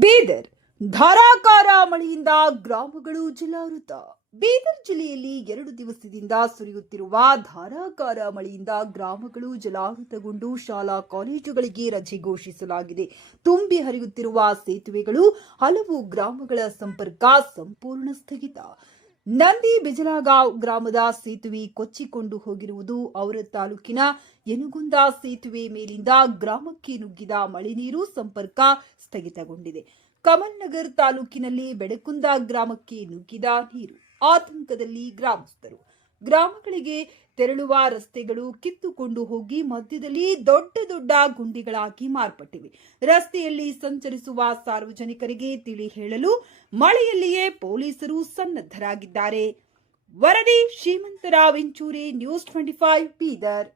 ಬೀದರ್ ಧಾರಾಕಾರ ಮಳೆಯಿಂದ ಗ್ರಾಮಗಳು ಜಲಾವೃತ. ಬೀದರ್ ಜಿಲ್ಲೆಯಲ್ಲಿ 2 ದಿವಸದಿಂದ ಸುರಿಯುತ್ತಿರುವ ಧಾರಾಕಾರ ಮಳೆಯಿಂದ ಗ್ರಾಮಗಳು ಜಲಾವೃತಗೊಂಡು ಶಾಲಾ ಕಾಲೇಜುಗಳಿಗೆ ರಜೆ ಘೋಷಿಸಲಾಗಿದೆ. ತುಂಬಿ ಹರಿಯುತ್ತಿರುವ ಸೇತುವೆಗಳು ಹಲವು ಗ್ರಾಮಗಳ ಸಂಪರ್ಕ ಸಂಪೂರ್ಣ ಸ್ಥಗಿತ. ನಂದಿ ಬಿಜಲಗಾಂವ್ ಗ್ರಾಮದ ಸೇತುವೆ ಕೊಚ್ಚಿಕೊಂಡು ಹೋಗಿರುವುದು. ಔರದ್ ತಾಲೂಕಿನ ಯನಗುಂದ ಸೇತುವೆ ಮೇಲಿಂದ ಗ್ರಾಮಕ್ಕೆ ನುಗ್ಗಿದ ಮಳೆ ನೀರು ಸಂಪರ್ಕ ಸ್ಥಗಿತಗೊಂಡಿದೆ. ಕಮಲ್ ನಗರ್ ತಾಲೂಕಿನಲ್ಲಿ ಬೆಡಕುಂದ ಗ್ರಾಮಕ್ಕೆ ನುಗ್ಗಿದ ನೀರು. ಆತಂಕದಲ್ಲಿ ಗ್ರಾಮಸ್ಥರು. ಗ್ರಾಮಗಳಿಗೆ ತೆರಳುವ ರಸ್ತೆಗಳು ಕಿತ್ತುಕೊಂಡು ಹೋಗಿ ಮಧ್ಯದಲ್ಲಿ ದೊಡ್ಡ ದೊಡ್ಡ ಗುಂಡಿಗಳಾಗಿ ಮಾರ್ಪಟ್ಟಿವೆ. ರಸ್ತೆಯಲ್ಲಿ ಸಂಚರಿಸುವ ಸಾರ್ವಜನಿಕರಿಗೆ ತಿಳಿ ಹೇಳಲು ಮಳೆಯಲ್ಲಿಯೇ ಪೊಲೀಸರು ಸನ್ನದ್ಧರಾಗಿದ್ದಾರೆ. ವರದಿ ಶ್ರೀಮಂತರಾವ್ ಇಂಚೂರಿ, ನ್ಯೂಸ್ 25 ಬೀದರ್.